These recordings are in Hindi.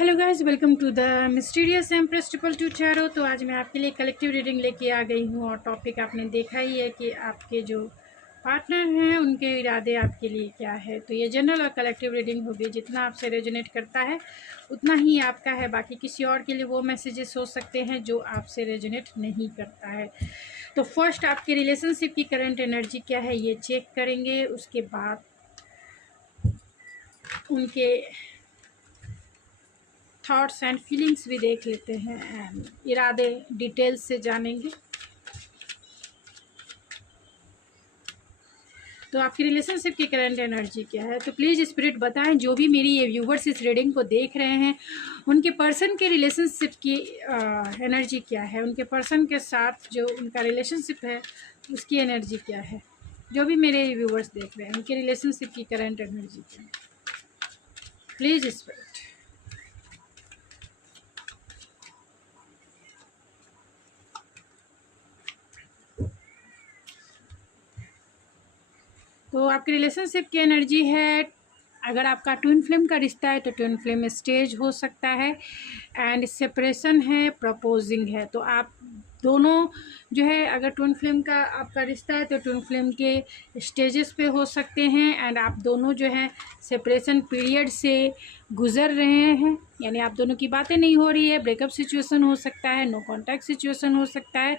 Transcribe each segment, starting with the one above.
Hello guys, welcome to the mysterious empress triple two tarot. तो आज मैं आपके लिए कलेक्टिव रीडिंग लेके आ गई हूँ और टॉपिक आपने देखा ही है कि आपके जो पार्टनर हैं उनके इरादे आपके लिए क्या है। तो ये जनरल और कलेक्टिव रीडिंग होगी, जितना आपसे रेजोनेट करता है उतना ही आपका है। बाकी किसी और के लिए वो मैसेजेस हो सकते हैं जो आपसे रेजोनेट नहीं करता है। तो फर्स्ट आपके रिलेशनशिप की करंट एनर्जी क्या है ये चेक करेंगे, उसके बाद उनके थॉट्स एंड फीलिंग्स भी देख लेते हैं एंड इरादे डिटेल्स से जानेंगे। तो आपकी रिलेशनशिप की करंट एनर्जी क्या है, तो प्लीज़ स्पिरिट बताएं। जो भी मेरी ये व्यूवर्स इस रीडिंग को देख रहे हैं उनके पर्सन के रिलेशनशिप की एनर्जी क्या है, उनके पर्सन के साथ जो उनका रिलेशनशिप है उसकी एनर्जी क्या है। जो भी मेरे व्यूवर्स देख रहे हैं उनके रिलेशनशिप की करंट एनर्जी क्या है, प्लीज़ स्पिरिट। तो आपकी रिलेशनशिप की एनर्जी है, अगर आपका ट्विन फ्लेम का रिश्ता है तो ट्विन फ्लेम स्टेज हो सकता है एंड सेपरेशन है, प्रपोजिंग है। तो आप दोनों जो है, अगर ट्विन फ्लेम का आपका रिश्ता है तो ट्विन फ्लेम के स्टेजेस पे हो सकते हैं एंड आप दोनों जो है सेपरेशन पीरियड से गुज़र रहे हैं, यानी आप दोनों की बातें नहीं हो रही है, ब्रेकअप सिचुएशन हो सकता है, नो कांटेक्ट सिचुएशन हो सकता है।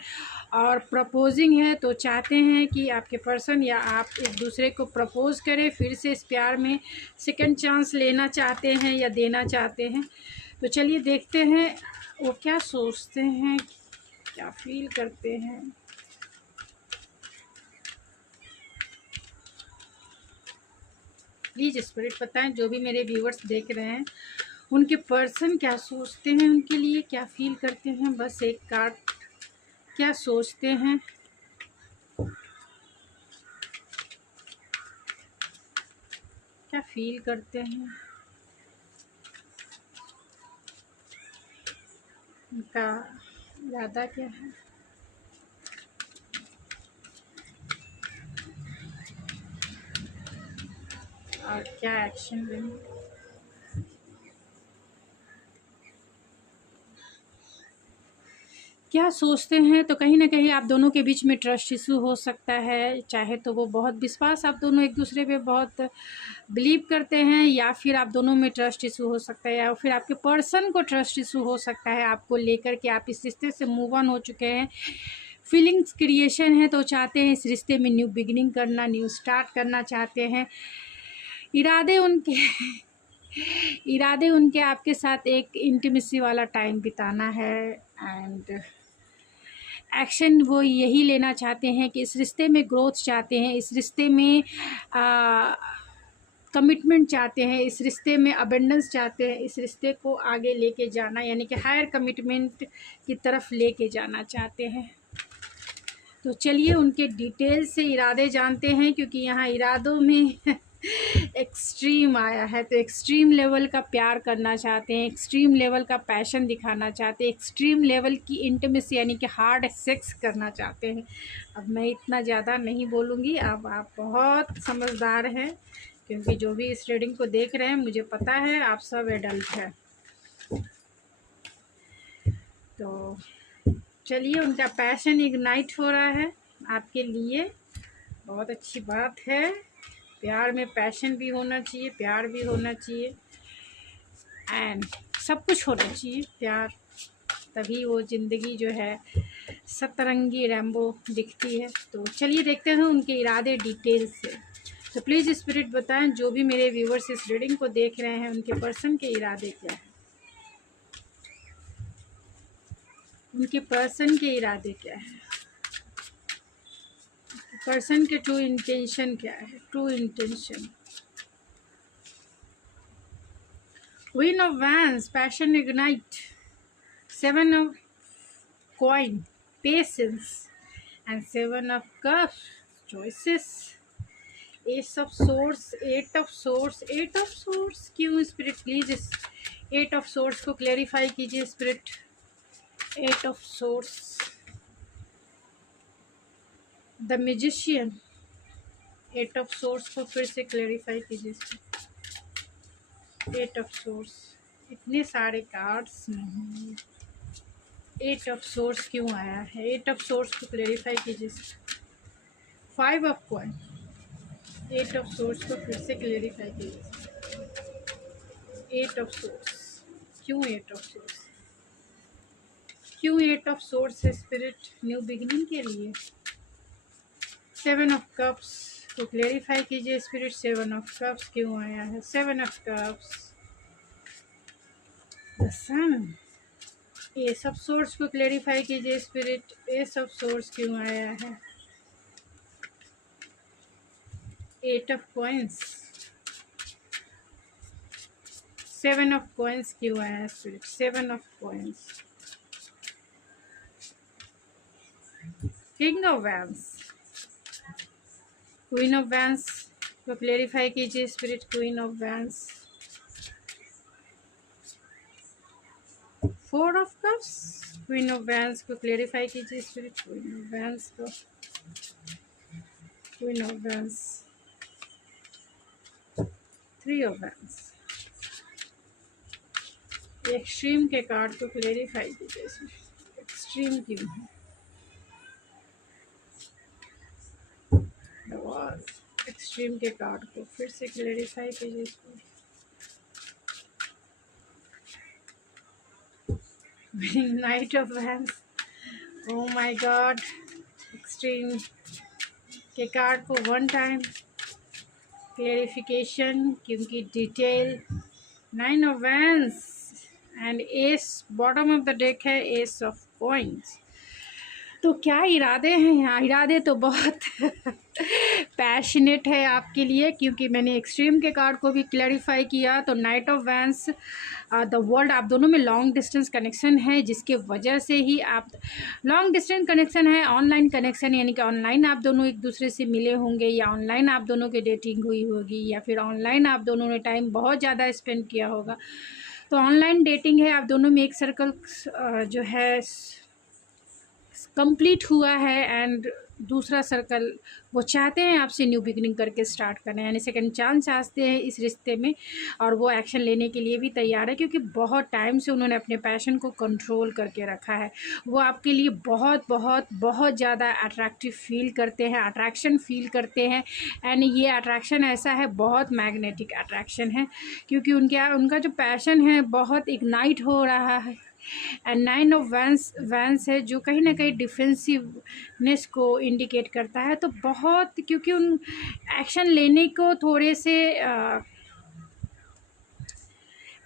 और प्रपोजिंग है तो चाहते हैं कि आपके पर्सन या आप एक दूसरे को प्रपोज करें, फिर से इस प्यार में सेकंड चांस लेना चाहते हैं या देना चाहते हैं। तो चलिए देखते हैं वो क्या सोचते हैं, क्या फील करते हैं। प्लीज़ स्पिरिट बताएं, जो भी मेरे व्यूअर्स देख रहे हैं उनके पर्सन क्या सोचते हैं, उनके लिए क्या फील करते हैं। बस एक कार्ड, क्या सोचते हैं, क्या फील करते हैं, उनका इरादा क्या है और क्या एक्शन लेंगे। क्या सोचते हैं, तो कहीं ना कहीं आप दोनों के बीच में ट्रस्ट इशू हो सकता है। चाहे तो वो बहुत विश्वास, आप दोनों एक दूसरे पे बहुत बिलीव करते हैं, या फिर आप दोनों में ट्रस्ट इशू हो सकता है, या फिर आपके पर्सन को ट्रस्ट इशू हो सकता है आपको लेकर के। आप इस रिश्ते से मूव ऑन हो चुके हैं, फीलिंग्स क्रिएशन है तो चाहते हैं इस रिश्ते में न्यू बिगिनिंग करना, न्यू स्टार्ट करना चाहते हैं। इरादे उनके इरादे उनके आपके साथ एक इंटीमेसी वाला टाइम बिताना है एंड एक्शन वो यही लेना चाहते हैं कि इस रिश्ते में ग्रोथ चाहते हैं, इस रिश्ते में कमिटमेंट चाहते हैं, इस रिश्ते में अबेंडेंस चाहते हैं, इस रिश्ते को आगे लेके जाना, यानी कि हायर कमिटमेंट की तरफ लेके जाना चाहते हैं। तो चलिए उनके डिटेल से इरादे जानते हैं, क्योंकि यहाँ इरादों में एक्सट्रीम आया है। तो एक्सट्रीम लेवल का प्यार करना चाहते हैं, एक्सट्रीम लेवल का पैशन दिखाना चाहते हैं, एक्सट्रीम लेवल की इंटीमेसी यानी कि हार्ड सेक्स करना चाहते हैं। अब मैं इतना ज़्यादा नहीं बोलूँगी, अब आप बहुत समझदार हैं, क्योंकि जो भी इस रीडिंग को देख रहे हैं मुझे पता है आप सब एडल्ट हैं। तो चलिए, उनका पैशन इग्नाइट हो रहा है आपके लिए, बहुत अच्छी बात है। प्यार में पैशन भी होना चाहिए, प्यार भी होना चाहिए एंड सब कुछ होना चाहिए प्यार, तभी वो ज़िंदगी जो है सतरंगी रैम्बो दिखती है। तो चलिए देखते हैं उनके इरादे डिटेल से। तो प्लीज़ स्पिरिट बताएं, जो भी मेरे व्यूवर्स इस रीडिंग को देख रहे हैं उनके पर्सन के इरादे क्या है, उनके पर्सन के इरादे क्या है, पर्सन के ट्रू इंटेंशन क्या है। True intention, queen of wands, passion ignite, seven of coin, patience and seven of cups, choices, ace of swords, eight of swords. Eight of swords क्यों स्पिरिट, प्लीज इस एट ऑफ सोर्स को क्लेरिफाई कीजिए spirit. Eight of swords, the magician, eight of swords को फिर से क्लेरिफाई कीजिए। एट ऑफ सोर्स, इतने सारे कार्ड्स नहीं, 8 ऑफ सोर्स क्यों आया है? 8 ऑफ सोर्स को क्लेरिफाई कीजिए। 5 ऑफ कॉइन, 8 ऑफ सोर्स को फिर से क्लेरिफाई कीजिए। 8 ऑफ सोर्स, क्यों 8 ऑफ सोर्स, क्यों 8 ऑफ सोर्स है स्पिरिट? न्यू बिगिनिंग के लिए। 7 ऑफ कप्स को क्लेरिफाई कीजिए स्पिरिट। 7 ऑफ कप्स क्यों आया है? 7 ऑफ कप्स, द सन। ये सब सोर्स को क्लेरिफाई कीजिए स्पिरिट। ये सब सोर्स क्यों आया है? 8 ऑफ कॉइंस, 7 ऑफ कॉइंस क्यों आया है spirit? 7 of coins, king of vents, queen of vents को क्लेरिफाई कीजिए spirit. Queen of vents, 4 of cups, queen of vents को क्लेरिफाई कीजिए स्पिरिट। क्वीन ऑफ वैंस को, queen of vents, 3 of vents. Extreme के कार्ड को क्लेरिफाई कीजिए इसमें, एक्सट्रीम क्यों है? एक्सट्रीम के कार्ड को फिर से क्लेरिफाई कीजिए इसको। Night of vents, oh my God. Extreme के कार्ड को 1 टाइम क्लेरिफिकेशन, क्योंकि detail. 9 of vents and S, bottom of the deck है एस ऑफ कॉइंस। तो क्या इरादे हैं यहाँ? इरादे तो बहुत पैशनेट है आपके लिए, क्योंकि मैंने एक्सट्रीम के कार्ड को भी क्लैरिफाई किया। तो night of vents, the world, आप दोनों में लॉन्ग डिस्टेंस कनेक्शन है, जिसके वजह से ही आप लॉन्ग डिस्टेंस कनेक्शन है, ऑनलाइन कनेक्शन, यानी कि ऑनलाइन आप दोनों एक दूसरे से मिले होंगे, या ऑनलाइन आप दोनों की डेटिंग हुई होगी, या फिर ऑनलाइन आप दोनों ने टाइम बहुत ज़्यादा स्पेंड किया होगा। तो ऑनलाइन डेटिंग है, आप दोनों में एक सर्कल जो है कंप्लीट हुआ है, एंड दूसरा सर्कल वो चाहते हैं आपसे न्यू बिगिनिंग करके स्टार्ट करना, यानी सेकंड चांस चाहते हैं इस रिश्ते में, और वो एक्शन लेने के लिए भी तैयार है, क्योंकि बहुत टाइम से उन्होंने अपने पैशन को कंट्रोल करके रखा है। वो आपके लिए बहुत बहुत बहुत ज़्यादा अट्रैक्टिव फील करते हैं, अट्रैक्शन फील करते हैं, एंड ये अट्रैक्शन ऐसा है, बहुत मैग्नेटिक अट्रैक्शन है, क्योंकि उनका जो पैशन है बहुत इग्नाइट हो रहा है। एंड 9 ऑफ वैंस है, जो कहीं ना कहीं डिफेंसिवनेस को इंडिकेट करता है। तो बहुत, क्योंकि उन एक्शन लेने को थोड़े से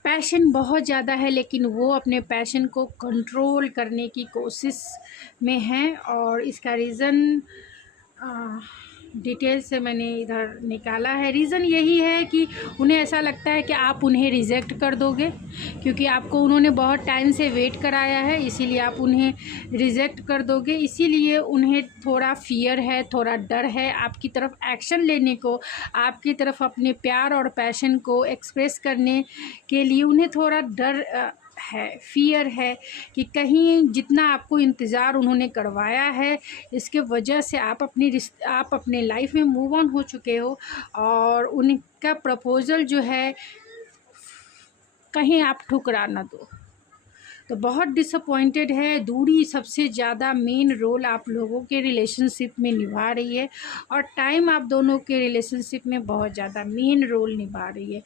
पैशन बहुत ज़्यादा है, लेकिन वो अपने पैशन को कंट्रोल करने की कोशिश में हैं, और इसका रीज़न डिटेल से मैंने इधर निकाला है। रीज़न यही है कि उन्हें ऐसा लगता है कि आप उन्हें रिजेक्ट कर दोगे, क्योंकि आपको उन्होंने बहुत टाइम से वेट कराया है, इसीलिए आप उन्हें रिजेक्ट कर दोगे। इसीलिए उन्हें थोड़ा फियर है, थोड़ा डर है आपकी तरफ एक्शन लेने को, आपकी तरफ अपने प्यार और पैशन को एक्सप्रेस करने के लिए उन्हें थोड़ा डर है, फियर है, कि कहीं जितना आपको इंतज़ार उन्होंने करवाया है, इसके वजह से आप अपने लाइफ में मूव ऑन हो चुके हो, और उनका प्रपोज़ल जो है कहीं आप ठुकरा ना दो। तो बहुत डिसअपॉइंटेड है। दूरी सबसे ज़्यादा मेन रोल आप लोगों के रिलेशनशिप में निभा रही है, और टाइम आप दोनों के रिलेशनशिप में बहुत ज़्यादा मेन रोल निभा रही है।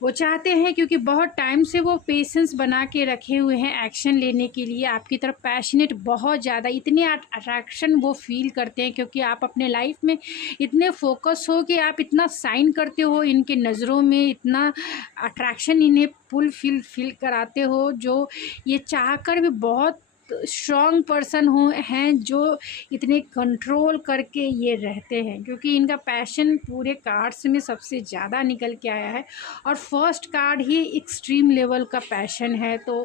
वो चाहते हैं, क्योंकि बहुत टाइम से वो पेशेंस बना के रखे हुए हैं एक्शन लेने के लिए आपकी तरफ, पैशनेट बहुत ज़्यादा, इतने अट्रैक्शन वो फील करते हैं, क्योंकि आप अपने लाइफ में इतने फोकस हो कि आप इतना साइन करते हो इनके नज़रों में, इतना अट्रैक्शन इन्हें फील कराते हो, जो ये चाहकर भी बहुत स्ट्रॉन्ग पर्सन हैं, जो इतने कंट्रोल करके ये रहते हैं, क्योंकि इनका पैशन पूरे कार्ड्स में सबसे ज़्यादा निकल के आया है, और फर्स्ट कार्ड ही एक्सट्रीम लेवल का पैशन है। तो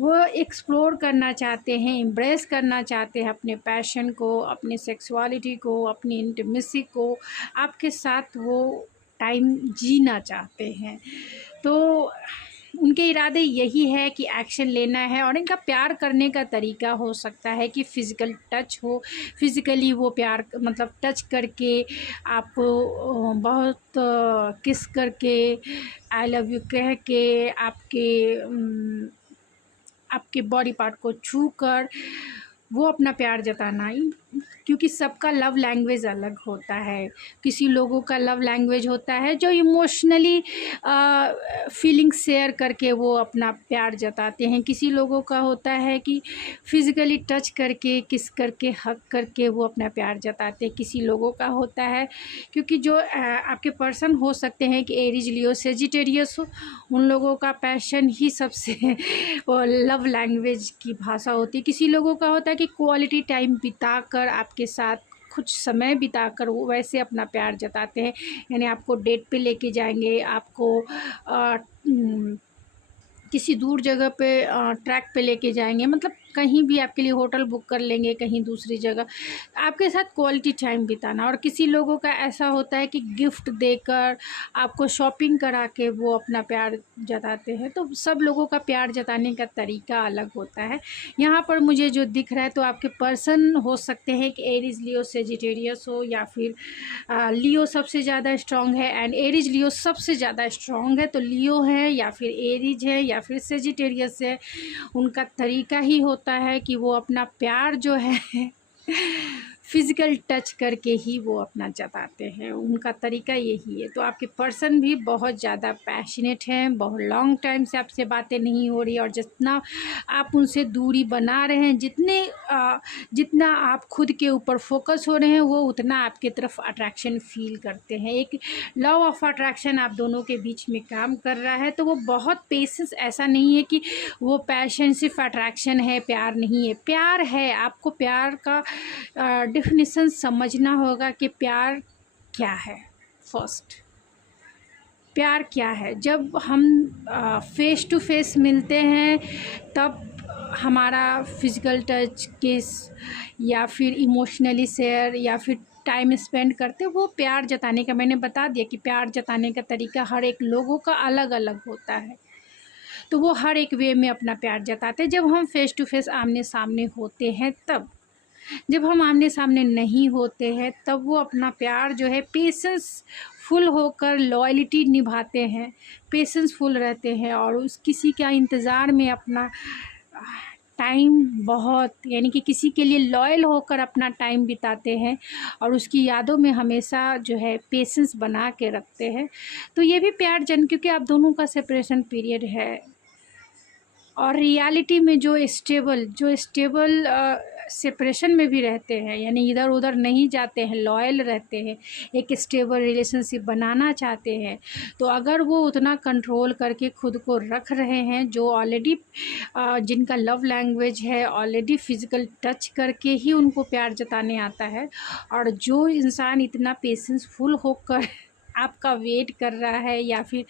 वो एक्सप्लोर करना चाहते हैं, एम्ब्रेस करना चाहते हैं अपने पैशन को, अपनी सेक्सुअलिटी को, अपनी इंटीमेसी को, आपके साथ वो टाइम जीना चाहते हैं। तो उनके इरादे यही है कि एक्शन लेना है। और इनका प्यार करने का तरीका हो सकता है कि फ़िज़िकल टच हो, फिज़िकली वो प्यार मतलब टच करके आपको बहुत किस करके, आई लव यू कह के, आपके बॉडी पार्ट को छू कर वो अपना प्यार जताना ही। क्योंकि सबका लव लैंग्वेज अलग होता है। किसी लोगों का लव लैंग्वेज होता है जो इमोशनली फीलिंग शेयर करके वो अपना प्यार जताते हैं। किसी लोगों का होता है कि फिज़िकली टच करके, किस करके, हग करके वो अपना प्यार जताते हैं। किसी लोगों का होता है, क्योंकि जो आपके पर्सन हो सकते हैं कि एरीज, लियो, सेजिटेरियस हो, उन लोगों का पैशन ही सबसे वो लव लैंग्वेज की भाषा होती है। किसी लोगों का होता है कि क्वालिटी टाइम बिताकर, आपके साथ कुछ समय बिताकर वो वैसे अपना प्यार जताते हैं। यानी आपको डेट पे लेके जाएंगे, आपको किसी दूर जगह पे ट्रैक पे लेके जाएंगे, मतलब कहीं भी आपके लिए होटल बुक कर लेंगे, कहीं दूसरी जगह आपके साथ क्वालिटी टाइम बिताना। और किसी लोगों का ऐसा होता है कि गिफ्ट देकर, आपको शॉपिंग करा के वो अपना प्यार जताते हैं। तो सब लोगों का प्यार जताने का तरीका अलग होता है। यहाँ पर मुझे जो दिख रहा है, तो आपके पर्सन हो सकते हैं कि एरीज, लियो, सेजिटेरियस हो, या फिर लियो सबसे ज़्यादा स्ट्रॉन्ग है एंड एरीज, लियो सबसे ज़्यादा स्ट्रॉन्ग है। तो लियो है या फिर एरीज है या फिर सेजिटेरियस है, उनका तरीका ही होता है कि वो अपना प्यार जो है फिज़िकल टच करके ही वो अपना जताते हैं। उनका तरीका यही है। तो आपके पर्सन भी बहुत ज़्यादा पैशनेट हैं, बहुत लॉन्ग टाइम से आपसे बातें नहीं हो रही, और जितना आप उनसे दूरी बना रहे हैं, जितना आप खुद के ऊपर फोकस हो रहे हैं, वो उतना आपके तरफ अट्रैक्शन फील करते हैं। एक लव ऑफ अट्रैक्शन आप दोनों के बीच में काम कर रहा है। तो वो बहुत पेशेंस, ऐसा नहीं है कि वो पैशन सिर्फ अट्रैक्शन है, प्यार नहीं है। प्यार है, आपको प्यार का डेफिनेशन समझना होगा कि प्यार क्या है। फर्स्ट, प्यार क्या है? जब हम फेस टू फेस मिलते हैं, तब हमारा फिज़िकल टच, किस, या फिर इमोशनली शेयर, या फिर टाइम स्पेंड करते, वो प्यार जताने का, मैंने बता दिया कि प्यार जताने का तरीका हर एक लोगों का अलग अलग होता है। तो वो हर एक वे में अपना प्यार जताते हैं। जब हम फेस टू फेस आमने सामने होते हैं तब, जब हम आमने सामने नहीं होते हैं तब वो अपना प्यार जो है पेशेंस फुल होकर लॉयल्टी निभाते हैं, पेशेंस फुल रहते हैं, और उस किसी का इंतज़ार में अपना टाइम बहुत, यानी कि किसी के लिए लॉयल होकर अपना टाइम बिताते हैं, और उसकी यादों में हमेशा जो है पेशेंस बना के रखते हैं। तो ये भी प्यार क्योंकि आप दोनों का सेपरेशन पीरियड है, और रियलिटी में जो स्टेबल सेपरेशन में भी रहते हैं, यानी इधर उधर नहीं जाते हैं, लॉयल रहते हैं, एक स्टेबल रिलेशनशिप बनाना चाहते हैं। तो अगर वो उतना कंट्रोल करके खुद को रख रहे हैं, जो ऑलरेडी जिनका लव लैंग्वेज है, ऑलरेडी फ़िज़िकल टच करके ही उनको प्यार जताने आता है, और जो इंसान इतना पेशेंसफुल होकर आपका वेट कर रहा है, या फिर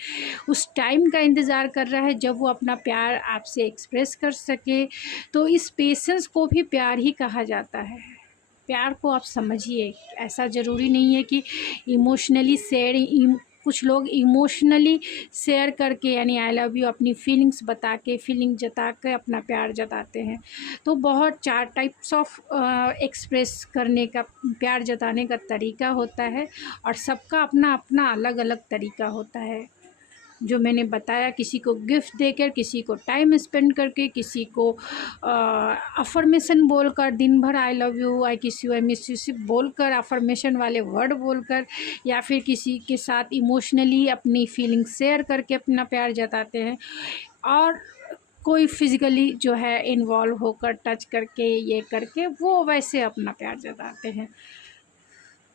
उस टाइम का इंतज़ार कर रहा है जब वो अपना प्यार आपसे एक्सप्रेस कर सके, तो इस पेशेंस को भी प्यार ही कहा जाता है। प्यार को आप समझिए, ऐसा ज़रूरी नहीं है कि इमोशनली कुछ लोग इमोशनली शेयर करके, यानी आई लव यू, अपनी फीलिंग्स बता के, फीलिंग जता के अपना प्यार जताते हैं। तो बहुत 4 टाइप्स ऑफ एक्सप्रेस करने का, प्यार जताने का तरीका होता है, और सबका अपना अपना अलग अलग तरीका होता है। जो मैंने बताया, किसी को गिफ्ट देकर, किसी को टाइम स्पेंड करके, किसी को अफर्मेशन बोलकर, दिन भर आई लव यू, आई किस यू, आई मिस यू सिर्फ बोलकर, अफर्मेशन वाले वर्ड बोलकर, या फिर किसी के साथ इमोशनली अपनी फीलिंग शेयर करके अपना प्यार जताते हैं, और कोई फिज़िकली जो है इन्वॉल्व होकर टच करके, ये करके वो वैसे अपना प्यार जताते हैं।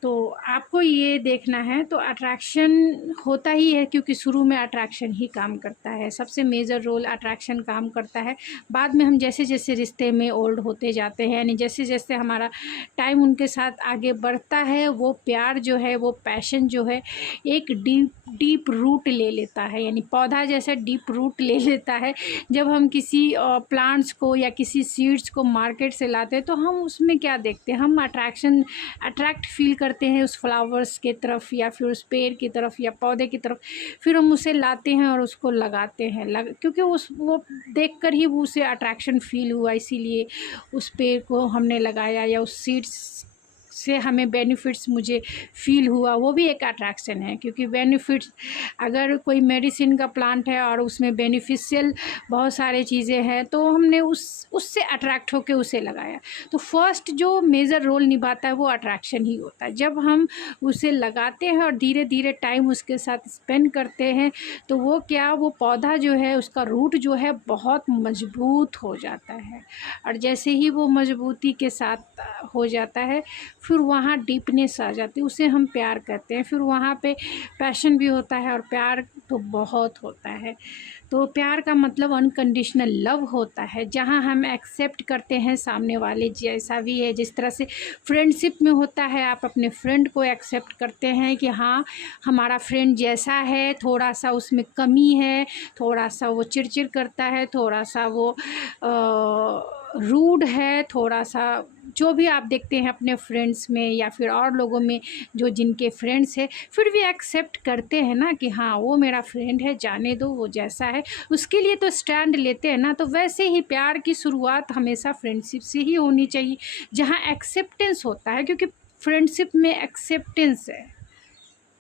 तो आपको ये देखना है। तो अट्रैक्शन होता ही है, क्योंकि शुरू में अट्रैक्शन ही काम करता है, सबसे मेजर रोल अट्रैक्शन काम करता है। बाद में हम जैसे जैसे रिश्ते में ओल्ड होते जाते हैं, यानी जैसे जैसे हमारा टाइम उनके साथ आगे बढ़ता है, वो प्यार जो है, वो पैशन जो है, एक डीप रूट ले लेता है, यानी पौधा जैसा डीप रूट ले लेता है। जब हम किसी प्लांट्स को या किसी सीड्स को मार्केट से लाते हैं, तो हम उसमें क्या देखते हैं? हम अट्रैक्ट फील करते हैं उस फ्लावर्स की तरफ या फिर उस पेड़ की तरफ या पौधे की तरफ, फिर हम उसे लाते हैं और उसको लगाते हैं। क्योंकि वो देखकर ही वो उसे अट्रैक्शन फील हुआ, इसीलिए उस पेड़ को हमने लगाया, या उस सीड्स से हमें बेनिफिट्स मुझे फ़ील हुआ, वो भी एक अट्रैक्शन है। क्योंकि बेनिफिट्स, अगर कोई मेडिसिन का प्लांट है और उसमें बेनिफिशियल बहुत सारे चीज़ें हैं, तो हमने उससे अट्रैक्ट होकर उसे लगाया। तो फर्स्ट जो मेजर रोल निभाता है वो अट्रैक्शन ही होता है। जब हम उसे लगाते हैं और धीरे धीरे टाइम उसके साथ स्पेंड करते हैं, तो वो क्या, वो पौधा जो है उसका रूट जो है बहुत मजबूत हो जाता है। और जैसे ही वो मजबूती के साथ हो जाता है, फिर वहाँ डीपनेस आ जाती है, उसे हम प्यार कहते हैं। फिर वहाँ पे पैशन भी होता है, और प्यार तो बहुत होता है। तो प्यार का मतलब अनकंडीशनल लव होता है, जहाँ हम एक्सेप्ट करते हैं सामने वाले जैसा भी है। जिस तरह से फ्रेंडशिप में होता है, आप अपने फ्रेंड को एक्सेप्ट करते हैं कि हाँ, हमारा फ्रेंड जैसा है, थोड़ा सा उसमें कमी है, थोड़ा सा वो चिड़चिड़ करता है, थोड़ा सा वो रूड है, थोड़ा सा जो भी आप देखते हैं अपने फ्रेंड्स में या फिर और लोगों में जो जिनके फ्रेंड्स हैं, फिर भी एक्सेप्ट करते हैं ना कि हाँ, वो मेरा फ्रेंड है, जाने दो, वो जैसा है उसके लिए तो स्टैंड लेते हैं ना। तो वैसे ही प्यार की शुरुआत हमेशा फ्रेंडशिप से ही होनी चाहिए, जहाँ एक्सेप्टेंस होता है। क्योंकि फ्रेंडशिप में एक्सेप्टेंस है,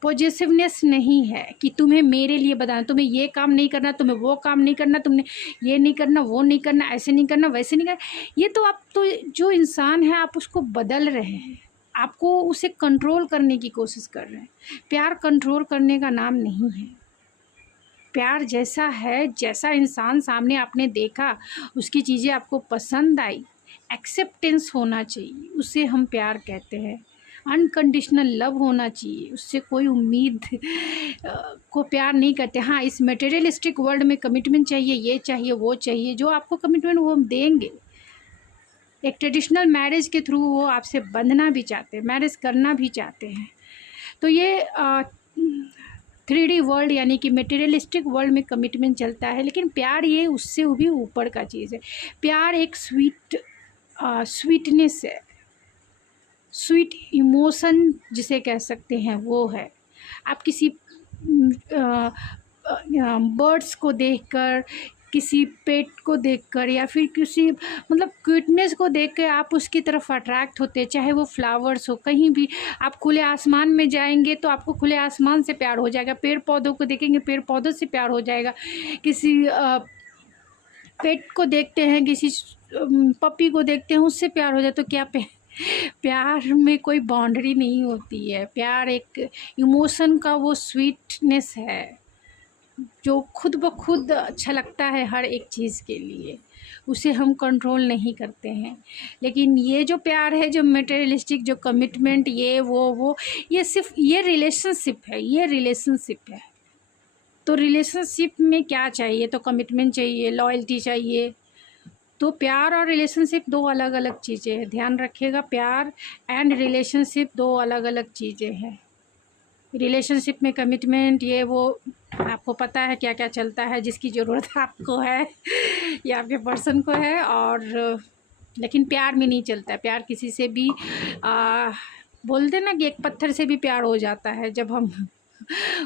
पॉजिटिवनेस नहीं है कि तुम्हें मेरे लिए बताना, तुम्हें ये काम नहीं करना, तुम्हें वो काम नहीं करना, तुमने ये नहीं करना, वो नहीं करना, ऐसे नहीं करना, वैसे नहीं करना। ये तो आप तो जो इंसान है आप उसको बदल रहे हैं, आपको उसे कंट्रोल करने की कोशिश कर रहे हैं। प्यार कंट्रोल करने का नाम नहीं है। प्यार जैसा है, जैसा इंसान सामने आपने देखा, उसकी चीज़ें आपको पसंद आई, एक्सेप्टेंस होना चाहिए, उसे हम प्यार कहते हैं। अनकंडीशनल लव होना चाहिए, उससे कोई उम्मीद को प्यार नहीं करते। हाँ, इस मटेरियलिस्टिक वर्ल्ड में कमिटमेंट चाहिए, ये चाहिए, वो चाहिए, जो आपको कमिटमेंट वो हम देंगे। एक ट्रेडिशनल मैरिज के थ्रू वो आपसे बंधना भी चाहते हैं, मैरिज करना भी चाहते हैं। तो ये 3D वर्ल्ड यानी कि मटेरियलिस्टिक वर्ल्ड में कमिटमेंट चलता है, लेकिन प्यार ये उससे भी ऊपर का चीज़ है। प्यार एक स्वीटनेस है, स्वीट इमोशन जिसे कह सकते हैं, वो है। आप किसी बर्ड्स को देखकर, किसी पेट को देखकर, या फिर किसी मतलब क्यूटनेस को देख के आप उसकी तरफ अट्रैक्ट होते हैं, चाहे वो फ्लावर्स हो। कहीं भी आप खुले आसमान में जाएंगे तो आपको खुले आसमान से प्यार हो जाएगा, पेड़ पौधों को देखेंगे, पेड़ पौधों से प्यार हो जाएगा। किसी पेट को देखते हैं, किसी पपी को देखते हैं, उससे प्यार हो जाए। तो क्या प्यार में कोई बाउंड्री नहीं होती है। प्यार एक इमोशन का वो स्वीटनेस है जो खुद ब खुद अच्छा लगता है हर एक चीज़ के लिए, उसे हम कंट्रोल नहीं करते हैं। लेकिन ये जो प्यार है, जो मटेरियलिस्टिक, जो कमिटमेंट, ये वो ये सिर्फ ये रिलेशनशिप है, ये रिलेशनशिप है। तो रिलेशनशिप में क्या चाहिए? तो कमिटमेंट चाहिए, लॉयल्टी चाहिए। तो प्यार और रिलेशनशिप दो अलग अलग चीज़ें हैं, ध्यान रखिएगा। प्यार एंड रिलेशनशिप दो अलग अलग चीज़ें हैं। रिलेशनशिप में कमिटमेंट, ये वो आपको पता है क्या क्या चलता है, जिसकी ज़रूरत आपको है या आपके पर्सन को है। और लेकिन प्यार में नहीं चलता है। प्यार किसी से भी बोलते ना कि एक पत्थर से भी प्यार हो जाता है। जब हम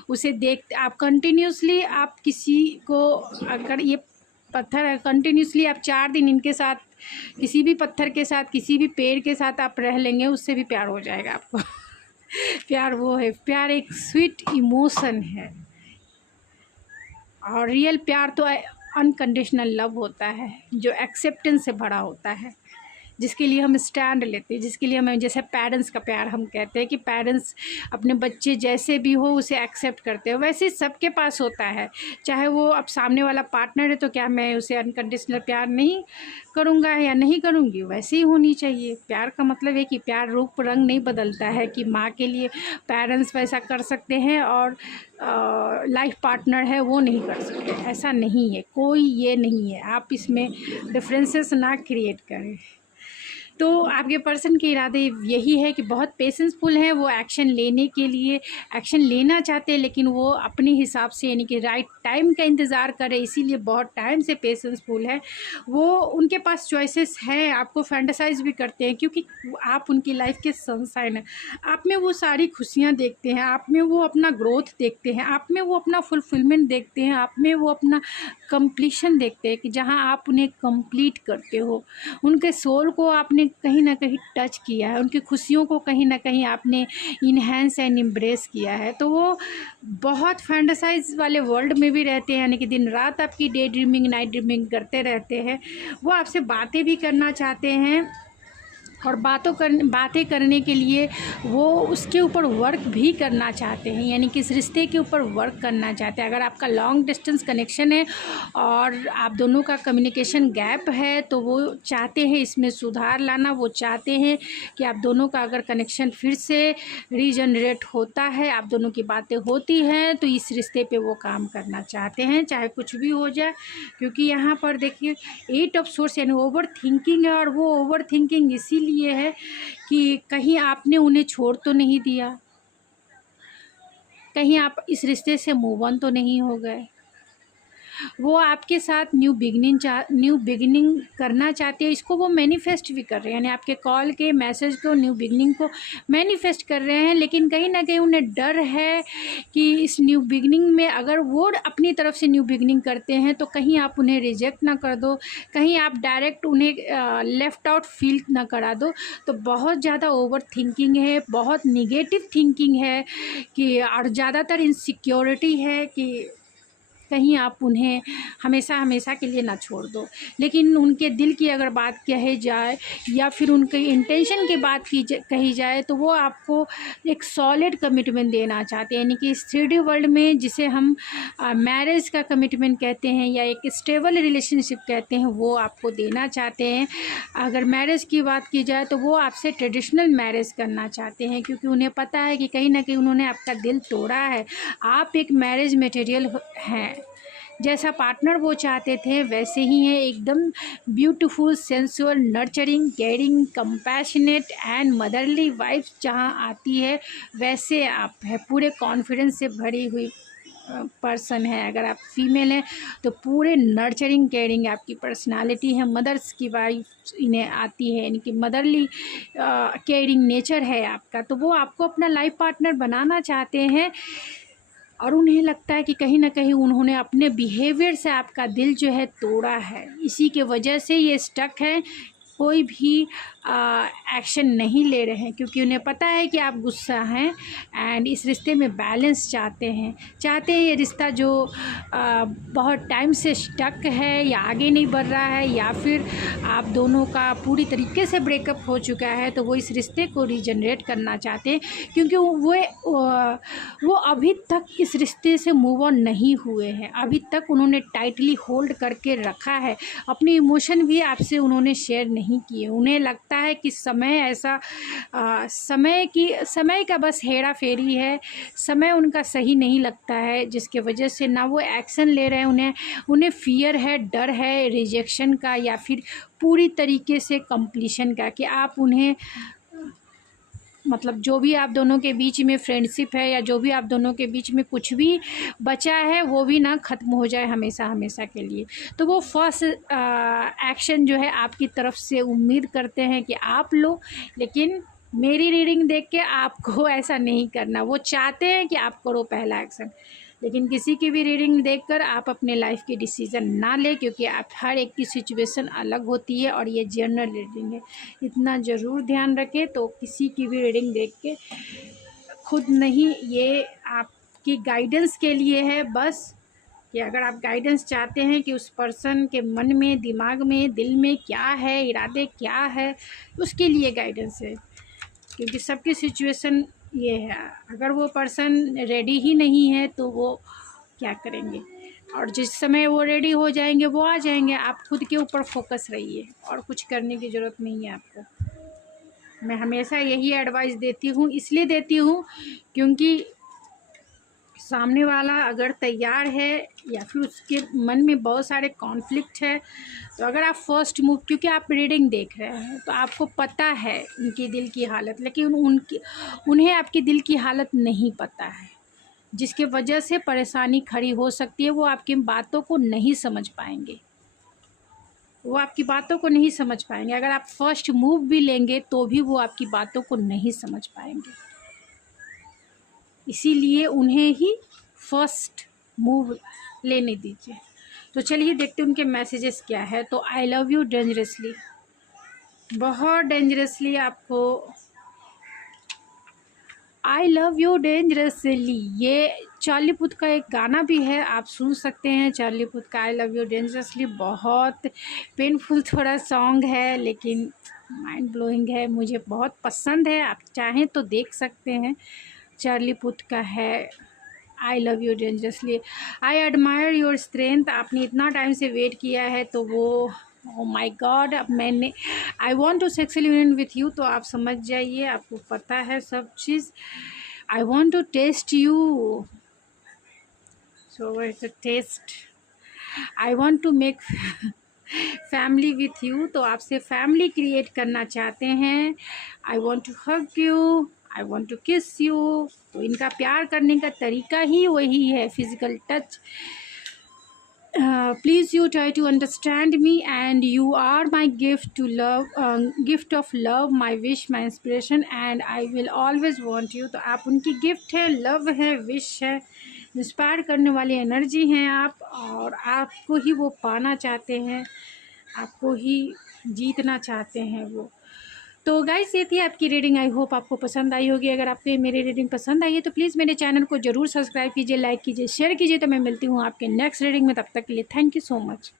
उसे देख, आप कंटिन्यूसली आप किसी को, अगर ये पत्थर है, कंटिन्यूसली आप 4 दिन इनके साथ, किसी भी पत्थर के साथ, किसी भी पेड़ के साथ आप रह लेंगे, उससे भी प्यार हो जाएगा आपको। प्यार वो है, प्यार एक स्वीट इमोशन है। और रियल प्यार तो अनकंडीशनल लव होता है, जो एक्सेप्टेंस से भरा होता है, जिसके लिए हम स्टैंड लेते हैं, जिसके लिए हमें, जैसे पेरेंट्स का प्यार हम कहते हैं कि पेरेंट्स अपने बच्चे जैसे भी हो उसे एक्सेप्ट करते हैं, वैसे ही सबके पास होता है। चाहे वो अब सामने वाला पार्टनर है, तो क्या मैं उसे अनकंडीशनल प्यार नहीं करूँगा या नहीं करूँगी? वैसे ही होनी चाहिए। प्यार का मतलब है कि प्यार रूप रंग नहीं बदलता है, कि माँ के लिए पेरेंट्स वैसा कर सकते हैं और लाइफ पार्टनर है वो नहीं कर सकते, ऐसा नहीं है। कोई ये नहीं है, आप इसमें डिफरेंसेस ना क्रिएट करें। तो आपके पर्सन के इरादे यही है कि बहुत पेशेंसफुल हैं, वो एक्शन लेने के लिए एक्शन लेना चाहते हैं, लेकिन वो अपने हिसाब से यानी कि राइट टाइम का इंतज़ार करें, इसीलिए बहुत टाइम से पेशेंसफुल है। वो उनके पास चॉइसेस हैं, आपको फैंटेसाइज भी करते हैं क्योंकि आप उनकी लाइफ के सनशाइन हैं। आप में वो सारी खुशियाँ देखते हैं, आप में वो अपना ग्रोथ देखते हैं, आप में वो अपना फुलफिलमेंट देखते हैं, आप में वो अपना कंप्लीशन देखते हैं कि जहाँ आप उन्हें कंप्लीट करते हो। उनके सोल को आपने कहीं ना कहीं टच किया है, उनकी खुशियों को कहीं ना कहीं आपने इन्हेंस एंड एम्ब्रेस किया है। तो वो बहुत फैंटेसाइज वाले वर्ल्ड में भी रहते हैं, यानी कि दिन रात आपकी डे ड्रीमिंग नाइट ड्रीमिंग करते रहते हैं। वो आपसे बातें भी करना चाहते हैं और बातें करने के लिए वो उसके ऊपर वर्क भी करना चाहते हैं, यानी कि इस रिश्ते के ऊपर वर्क करना चाहते हैं। अगर आपका लॉन्ग डिस्टेंस कनेक्शन है और आप दोनों का कम्युनिकेशन गैप है तो वो चाहते हैं इसमें सुधार लाना। वो चाहते हैं कि आप दोनों का अगर कनेक्शन फिर से रीजनरेट होता है, आप दोनों की बातें होती हैं, तो इस रिश्ते पे वो काम करना चाहते हैं, चाहे कुछ भी हो जाए। क्योंकि यहाँ पर देखिए 8 ऑफ सोर्स यानी ओवर थिंकिंग है, और वो ओवर थिंकिंग इसीलिए ये है कि कहीं आपने उन्हें छोड़ तो नहीं दिया, कहीं आप इस रिश्ते से मूव ऑन तो नहीं हो गए। वो आपके साथ न्यू बिगिनिंग करना चाहते हैं, इसको वो मैनिफेस्ट भी कर रहे हैं, यानी आपके कॉल के मैसेज को न्यू बिगिनिंग को मैनिफेस्ट कर रहे हैं। लेकिन कहीं ना कहीं उन्हें डर है कि इस न्यू बिगिनिंग में अगर वो अपनी तरफ से न्यू बिगिनिंग करते हैं तो कहीं आप उन्हें रिजेक्ट ना कर दो, कहीं आप डायरेक्ट उन्हें लेफ़्ट आउट फील ना करा दो। तो बहुत ज़्यादा ओवर थिंकिंग है, बहुत निगेटिव थिंकिंग है कि और ज़्यादातर इनसिक्योरिटी है कि कहीं आप उन्हें हमेशा हमेशा के लिए ना छोड़ दो। लेकिन उनके दिल की अगर बात कही जाए या फिर उनके इंटेंशन की बात कही जाए तो वो आपको एक सॉलिड कमिटमेंट देना चाहते हैं, यानी कि इस 3D वर्ल्ड में जिसे हम मैरिज का कमिटमेंट कहते हैं या एक स्टेबल रिलेशनशिप कहते हैं, वो आपको देना चाहते हैं। अगर मैरिज की बात की जाए तो वो आपसे ट्रेडिशनल मैरिज करना चाहते हैं, क्योंकि उन्हें पता है कि कहीं ना कहीं उन्होंने आपका दिल तोड़ा है। आप एक मैरिज मटेरियल हैं, जैसा पार्टनर वो चाहते थे वैसे ही है, एकदम beautiful, sensual, nurturing, caring, compassionate and motherly wife जहाँ आती है वैसे आप है, पूरे कॉन्फिडेंस से भरी हुई पर्सन है। अगर आप फीमेल हैं तो पूरे नर्चरिंग केयरिंग आपकी पर्सनालिटी है, मदर्स की वाइफ इन्हें आती है, यानी कि मदरली केयरिंग नेचर है आपका। तो वो आपको अपना लाइफ पार्टनर बनाना चाहते हैं और उन्हें लगता है कि कहीं ना कहीं उन्होंने अपने बिहेवियर से आपका दिल जो है तोड़ा है, इसी के वजह से ये स्टक है, कोई भी एक्शन नहीं ले रहे हैं, क्योंकि उन्हें पता है कि आप गुस्सा हैं एंड इस रिश्ते में बैलेंस चाहते हैं ये रिश्ता जो बहुत टाइम से स्टक है या आगे नहीं बढ़ रहा है या फिर आप दोनों का पूरी तरीके से ब्रेकअप हो चुका है, तो वो इस रिश्ते को रीजनरेट करना चाहते हैं। क्योंकि वो अभी तक इस रिश्ते से मूव ऑन नहीं हुए हैं, अभी तक उन्होंने टाइटली होल्ड करके रखा है, अपने इमोशन भी आपसे उन्होंने शेयर नहीं किए। उन्हें लगता है कि समय ऐसा समय का बस हेरा फेरी है, समय उनका सही नहीं लगता है, जिसके वजह से ना वो एक्शन ले रहे हैं। उन्हें फियर है, डर है रिजेक्शन का या फिर पूरी तरीके से कंप्लीशन का, कि आप उन्हें मतलब जो भी आप दोनों के बीच में फ्रेंडशिप है या जो भी आप दोनों के बीच में कुछ भी बचा है वो भी ना ख़त्म हो जाए हमेशा हमेशा के लिए। तो वो फर्स्ट एक्शन जो है आपकी तरफ से उम्मीद करते हैं कि आप लो, लेकिन मेरी रीडिंग देख के आपको ऐसा नहीं करना। वो चाहते हैं कि आप करो पहला एक्शन, लेकिन किसी की भी रीडिंग देखकर आप अपने लाइफ की डिसीज़न ना लें, क्योंकि आप हर एक की सिचुएशन अलग होती है और ये जनरल रीडिंग है, इतना ज़रूर ध्यान रखें। तो किसी की भी रीडिंग देख के खुद नहीं, ये आपकी गाइडेंस के लिए है बस, कि अगर आप गाइडेंस चाहते हैं कि उस पर्सन के मन में, दिमाग में, दिल में क्या है, इरादे क्या है, उसके लिए गाइडेंस है। क्योंकि सबकी सिचुएशन ये है, अगर वो पर्सन रेडी ही नहीं है तो वो क्या करेंगे, और जिस समय वो रेडी हो जाएंगे वो आ जाएंगे। आप खुद के ऊपर फोकस रहिए और कुछ करने की ज़रूरत नहीं है आपको। मैं हमेशा यही एडवाइस देती हूँ, इसलिए देती हूँ क्योंकि सामने वाला अगर तैयार है या फिर उसके मन में बहुत सारे कॉन्फ्लिक्ट है, तो अगर आप फर्स्ट मूव, क्योंकि आप रीडिंग देख रहे हैं तो आपको पता है उनकी दिल की हालत, लेकिन उन्हें आपकी दिल की हालत नहीं पता है, जिसके वजह से परेशानी खड़ी हो सकती है। वो आपकी बातों को नहीं समझ पाएंगे, वो आपकी बातों को नहीं समझ पाएंगे। अगर आप फर्स्ट मूव भी लेंगे तो भी वो आपकी बातों को नहीं समझ पाएंगे, इसीलिए उन्हें ही फर्स्ट मूव लेने दीजिए। तो चलिए देखते हैं उनके मैसेजेस क्या है। तो आई लव यू डेंजरसली, बहुत डेंजरसली आपको आई लव यू डेंजरसली, ये चार्ली पुथ का एक गाना भी है, आप सुन सकते हैं। चार्ली पुथ का आई लव यू डेंजरसली बहुत पेनफुल थोड़ा सॉन्ग है, लेकिन माइंड ब्लोइंग है, मुझे बहुत पसंद है। आप चाहें तो देख सकते हैं, चार्ली पुथ का है I love you dangerously. I admire your strength, आपने इतना टाइम से वेट किया है तो वो ओ माय गॉड, अब मैंने I want to sexually union with you, तो आप समझ जाइए, आपको पता है सब चीज़। I want to test you, so it's a test. I want to make family with you, तो आपसे फैमिली क्रिएट करना चाहते हैं। I want to hug you, I want to kiss you, तो इनका प्यार करने का तरीका ही वही है, physical touch. Please you try to understand me and you are my gift to love, gift of love, my wish, my inspiration and I will always want you, तो आप उनकी गिफ्ट है, लव है, विश है, इंस्पायर करने वाली एनर्जी हैं आप, और आपको ही वो पाना चाहते हैं, आपको ही जीतना चाहते हैं वो। तो गाइस ये थी आपकी रीडिंग, आई होप आपको पसंद आई होगी। अगर आपको ये मेरी रीडिंग पसंद आई है तो प्लीज़ मेरे चैनल को ज़रूर सब्सक्राइब कीजिए, लाइक कीजिए, शेयर कीजिए। तो मैं मिलती हूँ आपके नेक्स्ट रीडिंग में, तब तक के लिए थैंक यू सो मच।